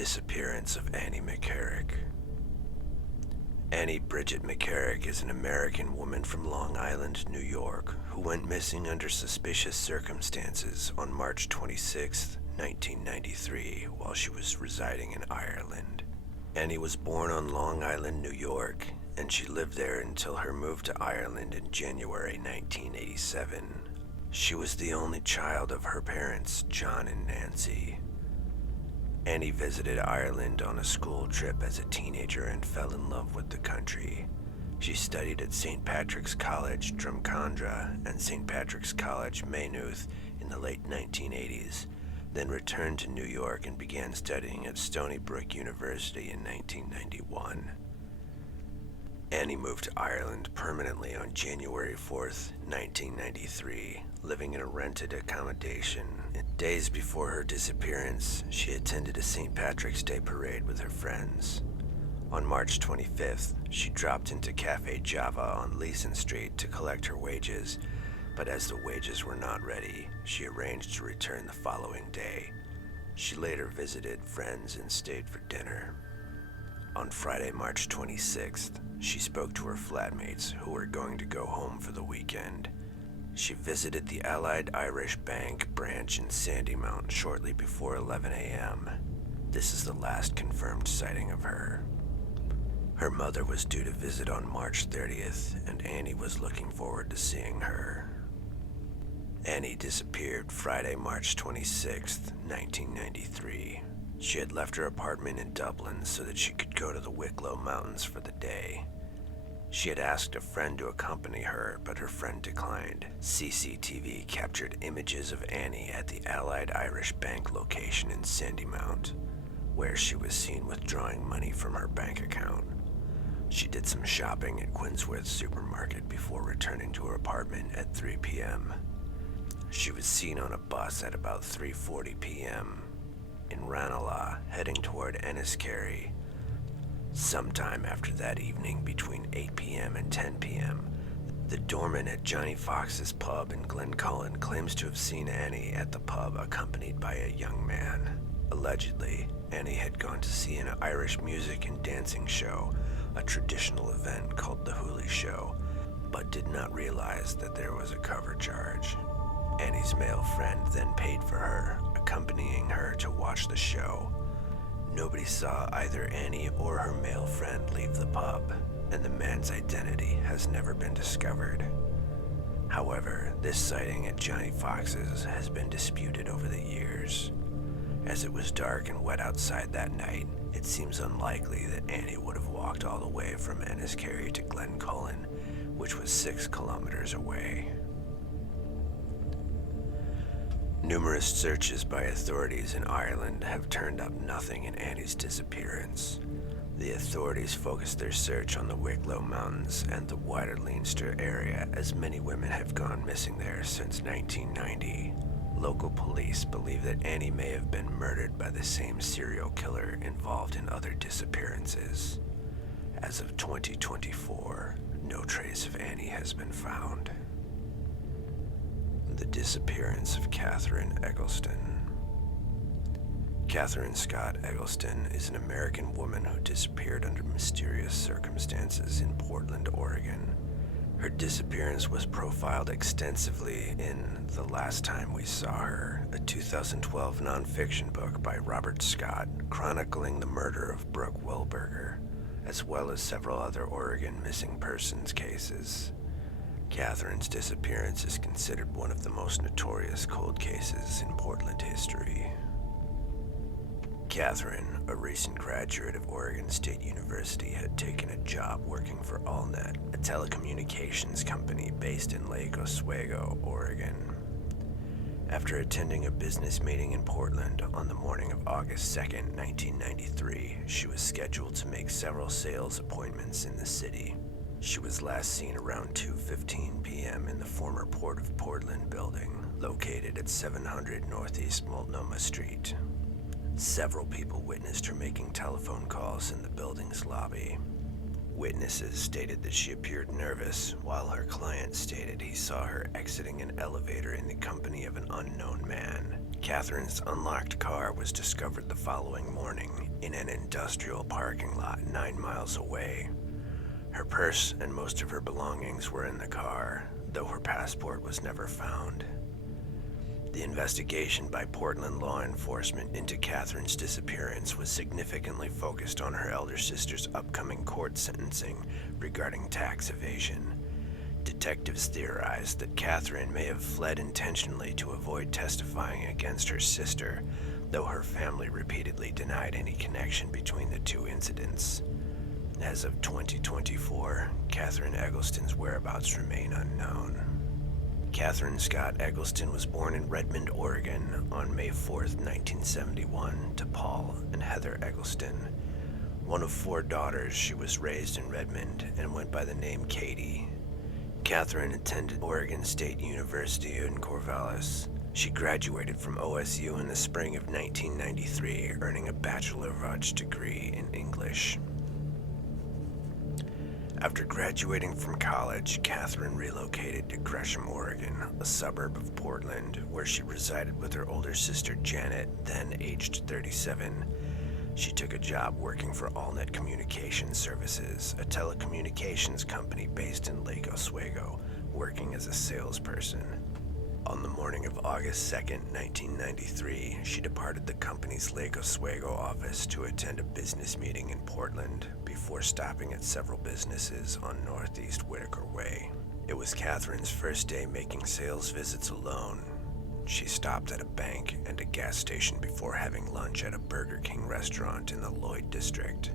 disappearance of Annie McCarrick. Annie Bridget McCarrick is an American woman from Long Island, New York, who went missing under suspicious circumstances on March 26, 1993, while she was residing in Ireland. Annie was born on Long Island, New York, and she lived there until her move to Ireland in January 1987. She was the only child of her parents, John and Nancy. Annie visited Ireland on a school trip as a teenager and fell in love with the country. She studied at St. Patrick's College, Drumcondra, and St. Patrick's College, Maynooth in the late 1980s, then returned to New York and began studying at Stony Brook University in 1991. Annie moved to Ireland permanently on January 4th, 1993, living in a rented accommodation. Days before her disappearance, she attended a St. Patrick's Day parade with her friends. On March 25th, she dropped into Café Java on Leeson Street to collect her wages, but as the wages were not ready, she arranged to return the following day. She later visited friends and stayed for dinner. On Friday, March 26th, she spoke to her flatmates who were going to go home for the weekend. She visited the Allied Irish Bank branch in Sandymount shortly before 11 a.m. This is the last confirmed sighting of her. Her mother was due to visit on March 30th, and Annie was looking forward to seeing her. Annie disappeared Friday, March 26th, 1993. She had left her apartment in Dublin so that she could go to the Wicklow Mountains for the day. She had asked a friend to accompany her, but her friend declined. CCTV captured images of Annie at the Allied Irish Bank location in Sandymount, where she was seen withdrawing money from her bank account. She did some shopping at Quinsworth Supermarket before returning to her apartment at 3 p.m. She was seen on a bus at about 3:40 p.m. in Ranelagh, heading toward Enniskerry. Sometime after that evening, between 8 p.m. and 10 p.m., the doorman at Johnny Fox's pub in Glencullen claims to have seen Annie at the pub accompanied by a young man. Allegedly, Annie had gone to see an Irish music and dancing show, a traditional event called the Hooley Show, but did not realize that there was a cover charge. Annie's male friend then paid for her, accompanying her to watch the show. Nobody saw either Annie or her male friend leave the pub, and the man's identity has never been discovered. However, this sighting at Johnny Fox's has been disputed over the years. As it was dark and wet outside that night, it seems unlikely that Annie would have walked all the way from Enniskerry to Glencullen, which was 6 kilometers away. Numerous searches by authorities in Ireland have turned up nothing in Annie's disappearance. The authorities focused their search on the Wicklow Mountains and the wider Leinster area, as many women have gone missing there since 1990. Local police believe that Annie may have been murdered by the same serial killer involved in other disappearances. As of 2024, no trace of Annie has been found. The disappearance of Katheryne Eggleston. Katheryne Scott Eggleston is an American woman who disappeared under mysterious circumstances in Portland, Oregon. Her disappearance was profiled extensively in The Last Time We Saw Her, a 2012 nonfiction book by Robert Scott chronicling the murder of Brooke Wilberger, as well as several other Oregon missing persons cases. Katheryne's disappearance is considered one of the most notorious cold cases in Portland history. Katheryne, a recent graduate of Oregon State University, had taken a job working for AllNet, a telecommunications company based in Lake Oswego, Oregon. After attending a business meeting in Portland on the morning of August 2nd, 1993, she was scheduled to make several sales appointments in the city. She was last seen around 2:15 p.m. in the former Port of Portland building, located at 700 Northeast Multnomah Street. Several people witnessed her making telephone calls in the building's lobby. Witnesses stated that she appeared nervous, while her client stated he saw her exiting an elevator in the company of an unknown man. Katheryne's unlocked car was discovered the following morning in an industrial parking lot 9 miles away. Her purse and most of her belongings were in the car, though her passport was never found. The investigation by Portland law enforcement into Katheryne's disappearance was significantly focused on her elder sister's upcoming court sentencing regarding tax evasion. Detectives theorized that Katheryne may have fled intentionally to avoid testifying against her sister, though her family repeatedly denied any connection between the two incidents. As of 2024, Katheryne Eggleston's whereabouts remain unknown. Katheryne Scott Eggleston was born in Redmond, Oregon on May 4, 1971, to Paul and Heather Eggleston. One of 4 daughters, she was raised in Redmond and went by the name Katie. Katheryne attended Oregon State University in Corvallis. She graduated from OSU in the spring of 1993, earning a Bachelor of Arts degree in English. After graduating from college, Katheryne relocated to Gresham, Oregon, a suburb of Portland, where she resided with her older sister Janet, then aged 37. She took a job working for AllNet Communication Services, a telecommunications company based in Lake Oswego, working as a salesperson. On the morning of August 2, 1993, she departed the company's Lake Oswego office to attend a business meeting in Portland before stopping at several businesses on Northeast Whitaker Way. It was Katheryne's first day making sales visits alone. She stopped at a bank and a gas station before having lunch at a Burger King restaurant in the Lloyd district.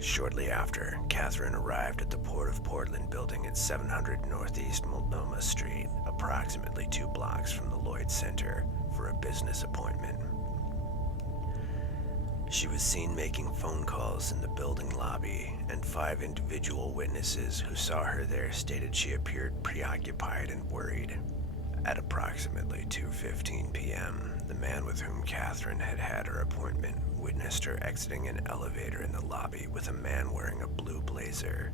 Shortly after, Katheryne arrived at the Port of Portland building at 700 Northeast Multnomah Street, approximately 2 blocks from the Lloyd Center, for a business appointment. She was seen making phone calls in the building lobby, and 5 individual witnesses who saw her there stated she appeared preoccupied and worried. At approximately 2:15 p.m., the man with whom Katheryne had had her appointment witnessed her exiting an elevator in the lobby with a man wearing a blue blazer.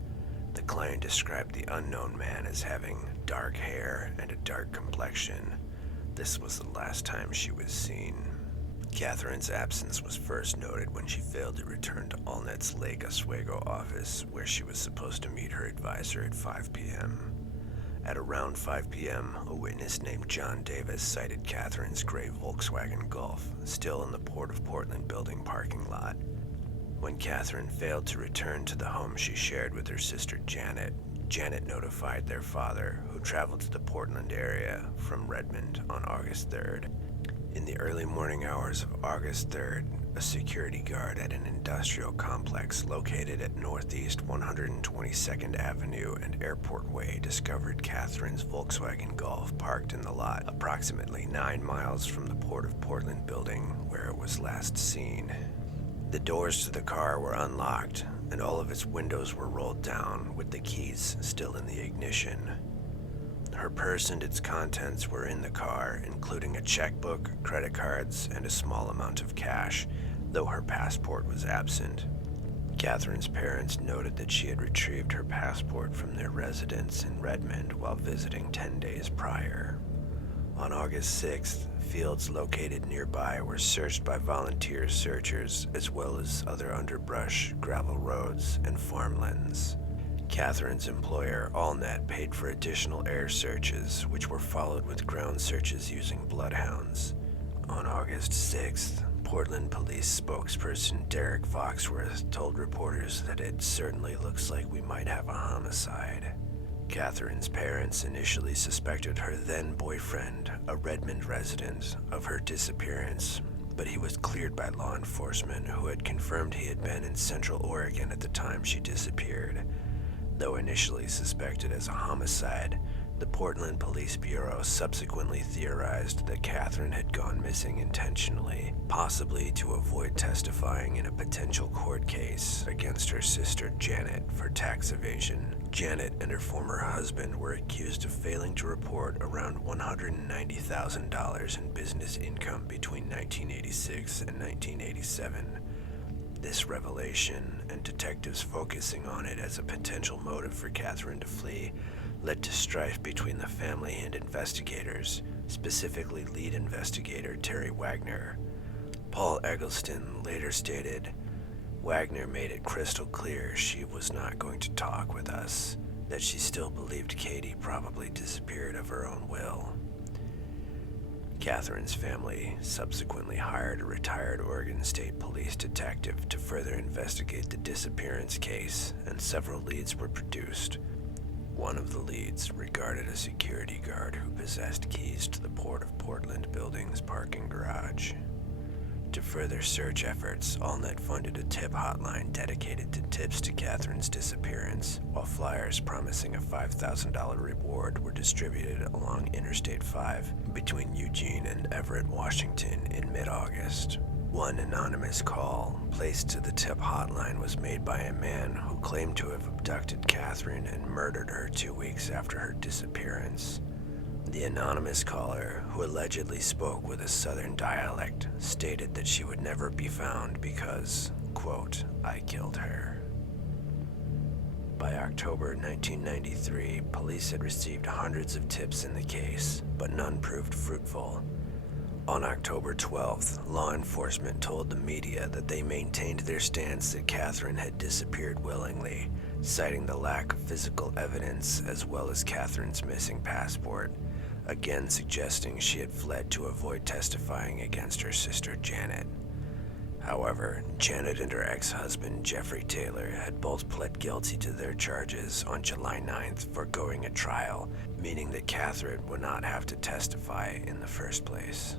The client described the unknown man as having dark hair and a dark complexion. This was the last time she was seen. Katheryne's absence was first noted when she failed to return to AllNet's Lake Oswego office, where she was supposed to meet her advisor at 5 p.m. At around 5 p.m., a witness named John Davis cited Katheryne's gray Volkswagen Golf, still in the Port of Portland building parking lot. When Katheryne failed to return to the home she shared with her sister Janet, Janet notified their father, who traveled to the Portland area from Redmond on August 3rd. In the early morning hours of August 3rd, a security guard at an industrial complex located at Northeast 122nd Avenue and Airport Way discovered Katheryne's Volkswagen Golf parked in the lot approximately 9 miles from the Port of Portland building where it was last seen. The doors to the car were unlocked, and all of its windows were rolled down with the keys still in the ignition. Her purse and its contents were in the car, including a checkbook, credit cards, and a small amount of cash, though her passport was absent. Katheryne's parents noted that she had retrieved her passport from their residence in Redmond while visiting 10 days prior. On August 6th, fields located nearby were searched by volunteer searchers, as well as other underbrush, gravel roads, and farmlands. Katheryne's employer, AllNet, paid for additional air searches, which were followed with ground searches using bloodhounds. On August 6th, Portland police spokesperson Derek Foxworth told reporters that it certainly looks like we might have a homicide. Katheryne's parents initially suspected her then-boyfriend, a Redmond resident, of her disappearance, but he was cleared by law enforcement who had confirmed he had been in Central Oregon at the time she disappeared. Though initially suspected as a homicide, the Portland Police Bureau subsequently theorized that Katheryne had gone missing intentionally, possibly to avoid testifying in a potential court case against her sister Janet for tax evasion. Janet and her former husband were accused of failing to report around $190,000 in business income between 1986 and 1987. This revelation, and detectives focusing on it as a potential motive for Katheryne to flee, led to strife between the family and investigators, specifically lead investigator Terry Wagner. Paul Eggleston later stated, "Wagner made it crystal clear she was not going to talk with us, that she still believed Katie probably disappeared of her own will." Katheryne's family subsequently hired a retired Oregon State Police detective to further investigate the disappearance case, and several leads were produced. One of the leads regarded a security guard who possessed keys to the Port of Portland building's parking garage. To further search efforts, AllNet funded a tip hotline dedicated to tips to Katheryne's disappearance, while flyers promising a $5,000 reward were distributed along Interstate 5 between Eugene and Everett, Washington in mid-August. One anonymous call placed to the tip hotline was made by a man who claimed to have abducted Katheryne and murdered her 2 weeks after her disappearance. The anonymous caller, who allegedly spoke with a southern dialect, stated that she would never be found because, quote, "I killed her." By October 1993, police had received hundreds of tips in the case, but none proved fruitful. On October 12th, law enforcement told the media that they maintained their stance that Katheryne had disappeared willingly, citing the lack of physical evidence as well as Katherine's missing passport, again suggesting she had fled to avoid testifying against her sister Janet. However, Janet and her ex-husband Jeffrey Taylor had both pled guilty to their charges on July 9th, foregoing a trial, meaning that Katheryne would not have to testify in the first place.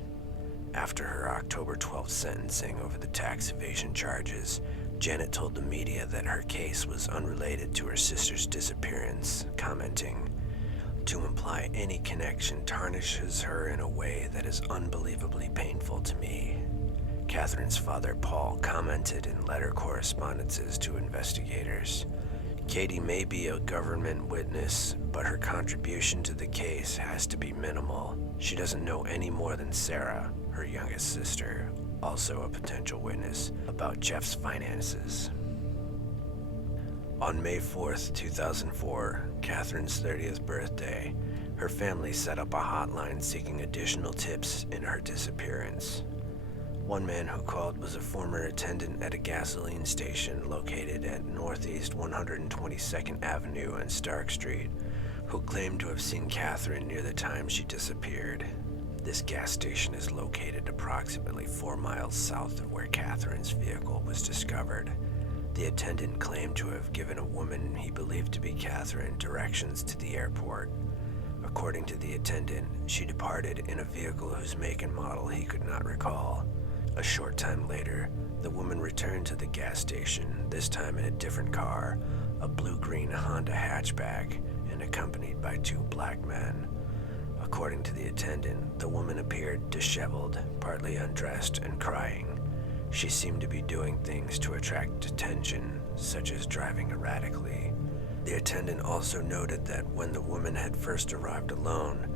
After her October 12th sentencing over the tax evasion charges, Janet told the media that her case was unrelated to her sister's disappearance, commenting, "To imply any connection tarnishes her in a way that is unbelievably painful to me." Katheryne's father, Paul, commented in letter correspondences to investigators, "Katie may be a government witness, but her contribution to the case has to be minimal. She doesn't know any more than Sarah, her youngest sister, also a potential witness, about Jeff's finances." On May 4th, 2004, Katheryne's 30th birthday, her family set up a hotline seeking additional tips in her disappearance. One man who called was a former attendant at a gasoline station located at Northeast 122nd Avenue and Stark Street, who claimed to have seen Katheryne near the time she disappeared. This gas station is located approximately 4 miles south of where Katherine's vehicle was discovered. The attendant claimed to have given a woman he believed to be Katheryne directions to the airport. According to the attendant, she departed in a vehicle whose make and model he could not recall. A short time later, the woman returned to the gas station, this time in a different car, a blue-green Honda hatchback, and accompanied by 2 black men. According to the attendant, the woman appeared disheveled, partly undressed, and crying. She seemed to be doing things to attract attention, such as driving erratically. The attendant also noted that when the woman had first arrived alone,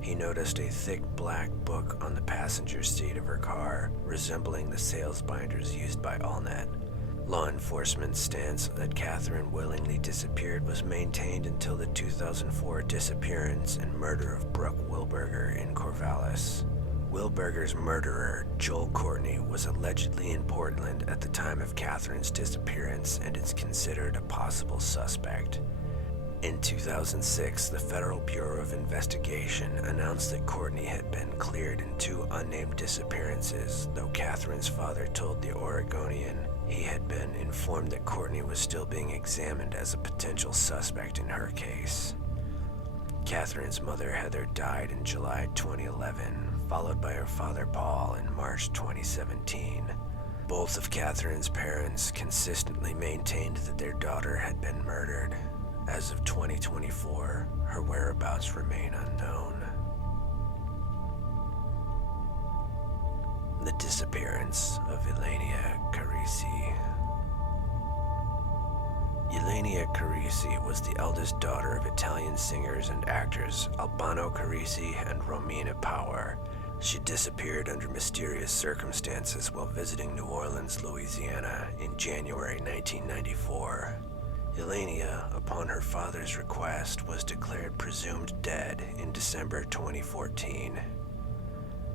he noticed a thick black book on the passenger seat of her car, resembling the sales binders used by AllNet. Law enforcement's stance that Katheryne willingly disappeared was maintained until the 2004 disappearance and murder of Brooke Wilberger in Corvallis. Wilberger's murderer, Joel Courtney, was allegedly in Portland at the time of Katherine's disappearance and is considered a possible suspect. In 2006, the Federal Bureau of Investigation announced that Courtney had been cleared in 2 unnamed disappearances, though Katherine's father told the Oregonian he had been informed that Courtney was still being examined as a potential suspect in her case. Katherine's mother, Heather, died in July 2011, followed by her father, Paul, in March 2017. Both of Katherine's parents consistently maintained that their daughter had been murdered. As of 2024, her whereabouts remain unknown. The disappearance of Ylenia Carissi. Ylenia Carissi was the eldest daughter of Italian singers and actors Albano Carissi and Romina Power. She disappeared under mysterious circumstances while visiting New Orleans, Louisiana in January 1994. Ylenia, upon her father's request, was declared presumed dead in December 2014.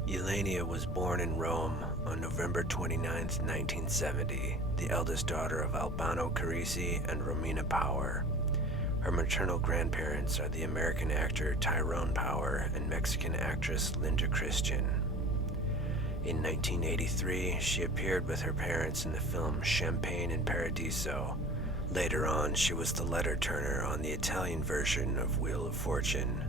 Ylenia was born in Rome on November 29, 1970, the eldest daughter of Albano Carissi and Romina Power. Her maternal grandparents are the American actor Tyrone Power and Mexican actress Linda Christian. In 1983, she appeared with her parents in the film Champagne in Paradiso. Later on, she was the letter turner on the Italian version of Wheel of Fortune.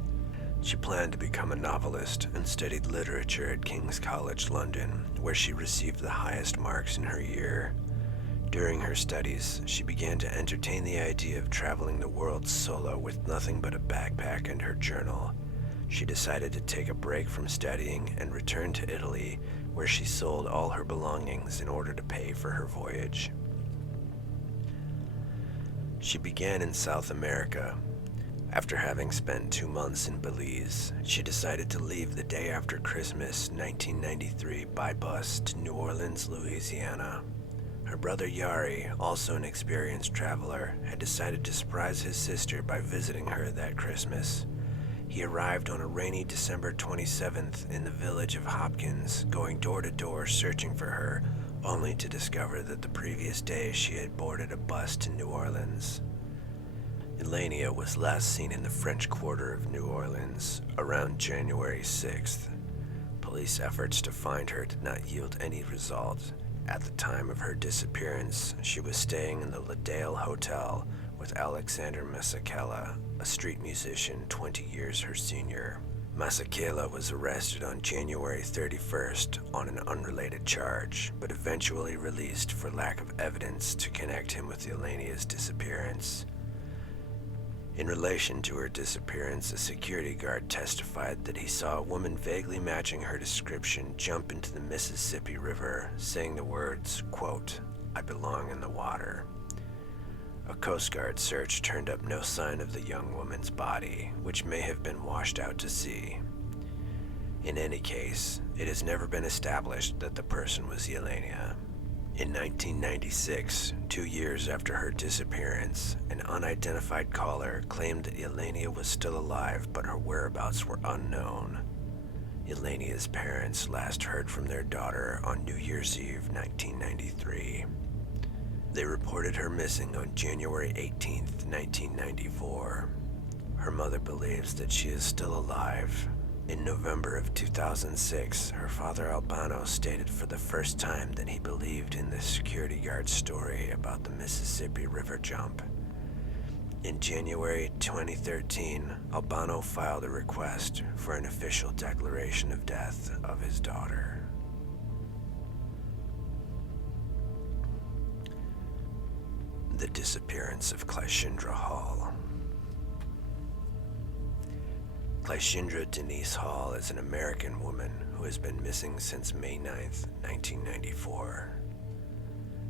She planned to become a novelist and studied literature at King's College London, where she received the highest marks in her year. During her studies, she began to entertain the idea of traveling the world solo with nothing but a backpack and her journal. She decided to take a break from studying and return to Italy, where she sold all her belongings in order to pay for her voyage. She began in South America. After having spent 2 months in Belize, she decided to leave the day after Christmas 1993 by bus to New Orleans, Louisiana. Her brother Yari, also an experienced traveler, had decided to surprise his sister by visiting her that Christmas. He arrived on a rainy December 27th in the village of Hopkins, going door to door searching for her, only to discover that the previous day she had boarded a bus to New Orleans. Ylenia was last seen in the French Quarter of New Orleans around January 6th. Police efforts to find her did not yield any result. At the time of her disappearance, she was staying in the La Dale Hotel with Alexander Masakela, a street musician 20 years her senior. Masakela was arrested on January 31st on an unrelated charge, but eventually released for lack of evidence to connect him with Ylenia's disappearance. In relation to her disappearance, a security guard testified that he saw a woman vaguely matching her description jump into the Mississippi River, saying the words, quote, "I belong in the water." A Coast Guard search turned up no sign of the young woman's body, which may have been washed out to sea. In any case, it has never been established that the person was Ylenia. In 1996, 2 years after her disappearance, an unidentified caller claimed that Ylenia was still alive, but her whereabouts were unknown. Ylenia's parents last heard from their daughter on New Year's Eve 1993. They reported her missing on January 18, 1994. Her mother believes that she is still alive. In November of 2006, her father Albano stated for the first time that he believed in the security guard's story about the Mississippi River jump. In January 2013, Albano filed a request for an official declaration of death of his daughter. The disappearance of Cleashindra Hall. Cleashindra Denise Hall is an American woman who has been missing since May 9, 1994.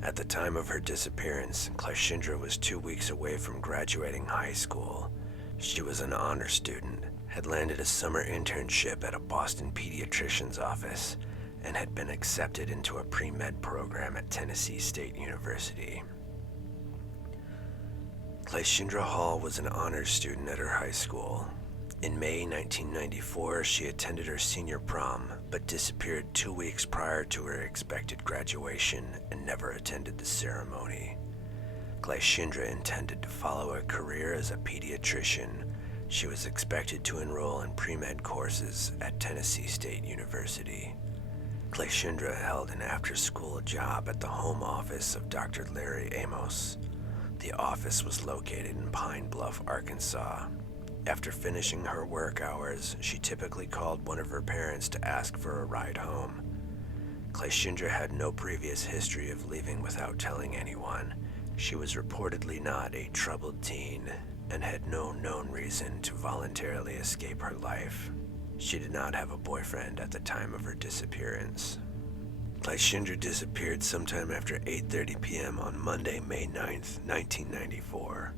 At the time of her disappearance, Cleashindra was 2 weeks away from graduating high school. She was an honor student, had landed a summer internship at a Boston pediatrician's office, and had been accepted into a pre-med program at Tennessee State University. Cleashindra Hall was an honors student at her high school. In May 1994, she attended her senior prom, but disappeared 2 weeks prior to her expected graduation and never attended the ceremony. Cleashindra intended to follow a career as a pediatrician. She was expected to enroll in pre-med courses at Tennessee State University. Cleashindra held an after-school job at the home office of Dr. Larry Amos. The office was located in Pine Bluff, Arkansas. After finishing her work hours, she typically called one of her parents to ask for a ride home. Cleashindra had no previous history of leaving without telling anyone. She was reportedly not a troubled teen and had no known reason to voluntarily escape her life. She did not have a boyfriend at the time of her disappearance. Cleashindra disappeared sometime after 8:30 p.m. on Monday, May 9, 1994.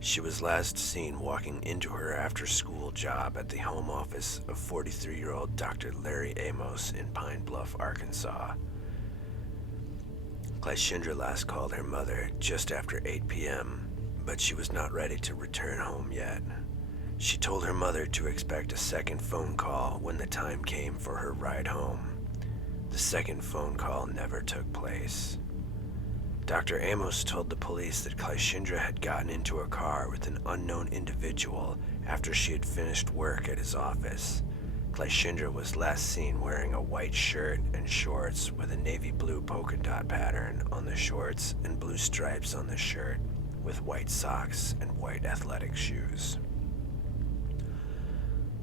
She was last seen walking into her after-school job at the home office of 43-year-old Dr. Larry Amos in Pine Bluff, Arkansas. Cleashindra last called her mother just after 8 p.m., but she was not ready to return home yet. She told her mother to expect a second phone call when the time came for her ride home. The second phone call never took place. Dr. Amos told the police that Cleashindra had gotten into a car with an unknown individual after she had finished work at his office. Cleashindra was last seen wearing a white shirt and shorts with a navy blue polka dot pattern on the shorts and blue stripes on the shirt, with white socks and white athletic shoes.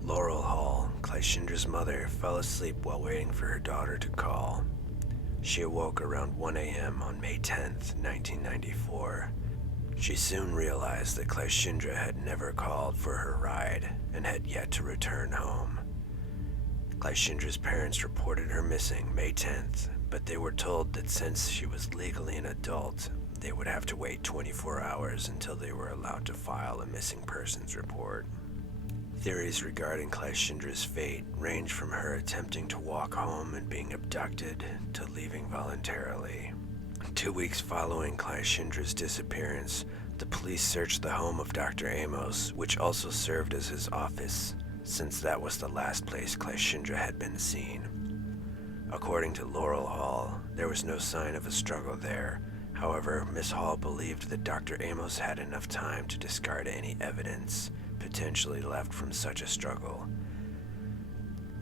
Laurel Hall, Cleashindra's mother, fell asleep while waiting for her daughter to call. She awoke around 1 a.m. on May 10th, 1994. She soon realized that Cleashindra had never called for her ride and had yet to return home. Cleashindra's parents reported her missing May 10th, but they were told that since she was legally an adult, they would have to wait 24 hours until they were allowed to file a missing persons report. Theories regarding Cleashindra's fate range from her attempting to walk home and being abducted to leaving voluntarily. 2 weeks following Cleashindra's disappearance, the police searched the home of Dr. Amos, which also served as his office, since that was the last place Cleashindra had been seen. According to Laurel Hall, there was no sign of a struggle there. However, Miss Hall believed that Dr. Amos had enough time to discard any evidence potentially left from such a struggle.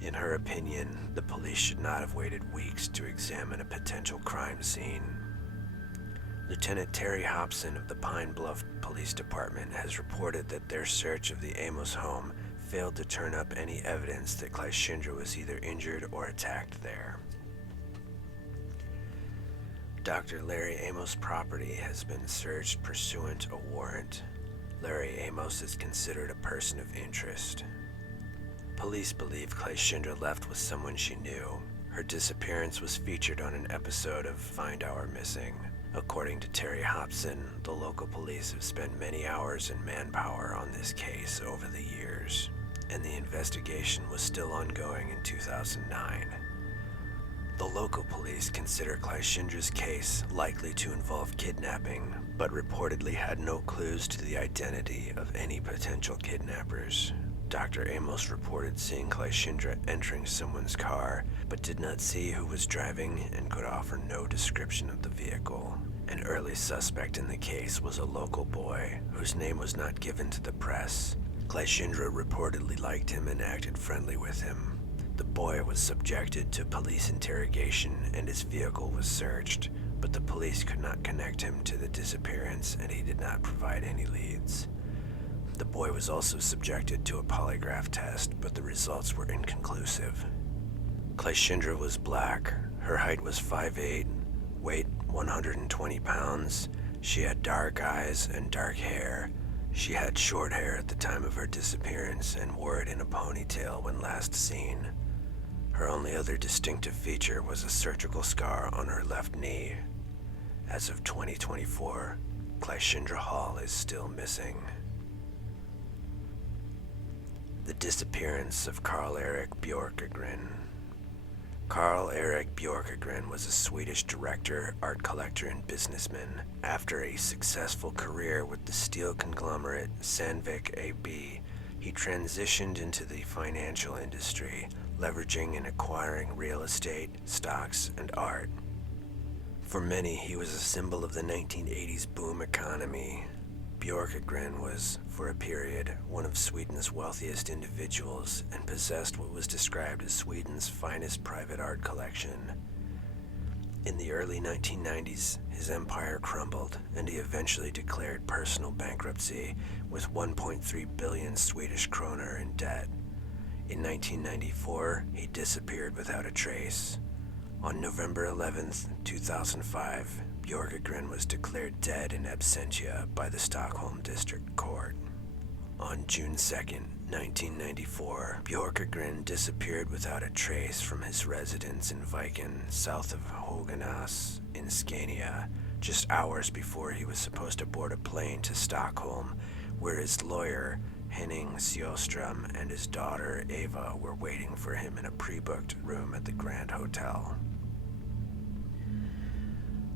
In her opinion, the police should not have waited weeks to examine a potential crime scene. Lieutenant Terry Hobson of the Pine Bluff Police Department has reported that their search of the Amos home failed to turn up any evidence that Cleashindra was either injured or attacked there. Dr. Larry Amos' property has been searched pursuant to a warrant. Larry Amos is considered a person of interest. Police believe Cleashindra left with someone she knew. Her disappearance was featured on an episode of Find Our Missing. According to Terry Hobson, the local police have spent many hours and manpower on this case over the years, and the investigation was still ongoing in 2009. The local police consider Cleashindra's case likely to involve kidnapping, but reportedly had no clues to the identity of any potential kidnappers. Dr. Amos reported seeing Cleashindra entering someone's car, but did not see who was driving and could offer no description of the vehicle. An early suspect in the case was a local boy, whose name was not given to the press. Cleashindra reportedly liked him and acted friendly with him. The boy was subjected to police interrogation and his vehicle was searched, but the police could not connect him to the disappearance and he did not provide any leads. The boy was also subjected to a polygraph test, but the results were inconclusive. Cleashindra was black. Her height was 5'8", weight 120 pounds. She had dark eyes and dark hair. She had short hair at the time of her disappearance and wore it in a ponytail when last seen. Her only other distinctive feature was a surgical scar on her left knee. As of 2024, Cleashindra Hall is still missing. The disappearance of Karl-Erik Björkegren. Karl-Erik Björkegren was a Swedish director, art collector, and businessman. After a successful career with the steel conglomerate Sandvik AB, he transitioned into the financial industry, leveraging and acquiring real estate, stocks, and art. For many, he was a symbol of the 1980s boom economy. Björkegren was, for a period, one of Sweden's wealthiest individuals and possessed what was described as Sweden's finest private art collection. In the early 1990s, his empire crumbled, and he eventually declared personal bankruptcy with 1.3 billion Swedish kroner in debt. In 1994, he disappeared without a trace. On November 11, 2005, Björkegren was declared dead in absentia by the Stockholm District Court. On June 2, 1994, Björkegren disappeared without a trace from his residence in Viken, south of Höganäs in Scania, just hours before he was supposed to board a plane to Stockholm, where his lawyer, Henning Sjöström, and his daughter, Eva, were waiting for him in a pre-booked room at the Grand Hotel.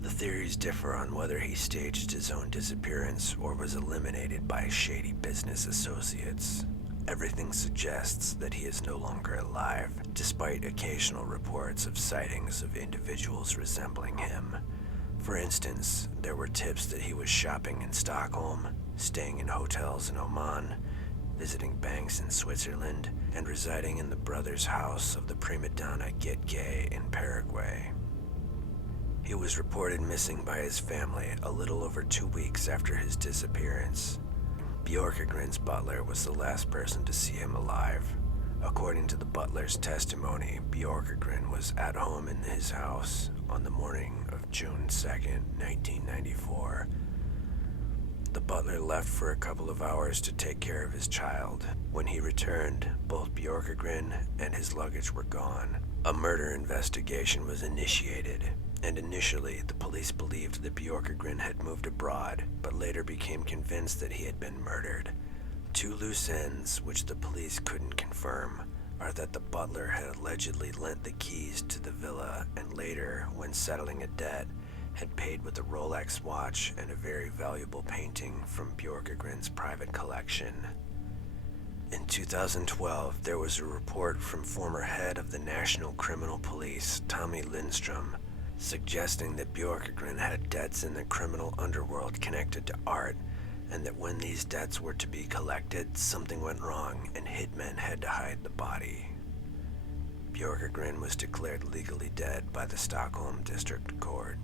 The theories differ on whether he staged his own disappearance or was eliminated by shady business associates. Everything suggests that he is no longer alive, despite occasional reports of sightings of individuals resembling him. For instance, there were tips that he was shopping in Stockholm, staying in hotels in Oman, visiting banks in Switzerland, and residing in the brother's house of the prima donna Get Gay in Paraguay. He was reported missing by his family a little over 2 weeks after his disappearance. Björkegren's butler was the last person to see him alive. According to the butler's testimony, Björkegren was at home in his house on the morning of June 2nd, 1994. The butler left for a couple of hours to take care of his child. When he returned, both Björkegren and his luggage were gone. A murder investigation was initiated, and initially the police believed that Björkegren had moved abroad, but later became convinced that he had been murdered. Two loose ends, which the police couldn't confirm, are that the butler had allegedly lent the keys to the villa and later, when settling a debt, had paid with a Rolex watch and a very valuable painting from Björkegren's private collection. In 2012, there was a report from former head of the National Criminal Police, Tommy Lindstrom, suggesting that Björkegren had debts in the criminal underworld connected to art, and that when these debts were to be collected, something went wrong and hitmen had to hide the body. Björkegren was declared legally dead by the Stockholm District Court.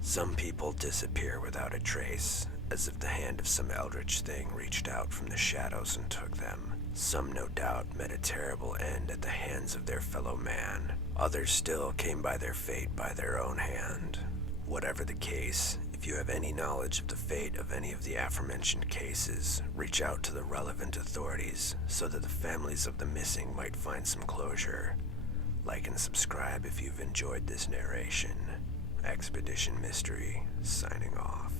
Some people disappear without a trace, as if the hand of some eldritch thing reached out from the shadows and took them. Some, no doubt, met a terrible end at the hands of their fellow man. Others still came by their fate by their own hand. Whatever the case, if you have any knowledge of the fate of any of the aforementioned cases, reach out to the relevant authorities so that the families of the missing might find some closure. Like and subscribe if you've enjoyed this narration. Expedition Mystery, signing off.